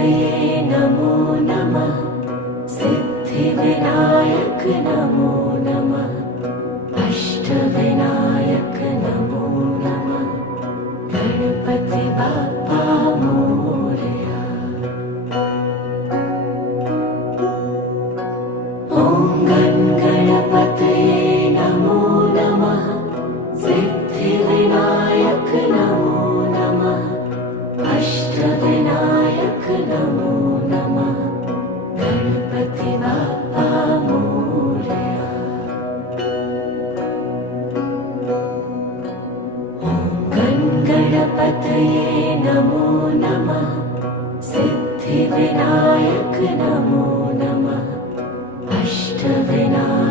गणपतये नमो नमः। सिद्धिविनायक नमो नमः। अष्टविनायक नमो नमः। गणपति बाप्पा मोरया। ॐ गणपतये नमो नमः। सिद्धिविनायक नमो नमः। अष्टविनायक नमो नमः। गणपति बाप्पा मोरया। ॐ गणपतये नमो नमः। सिद्धिविनायक नमो नमः। अष्टविनायक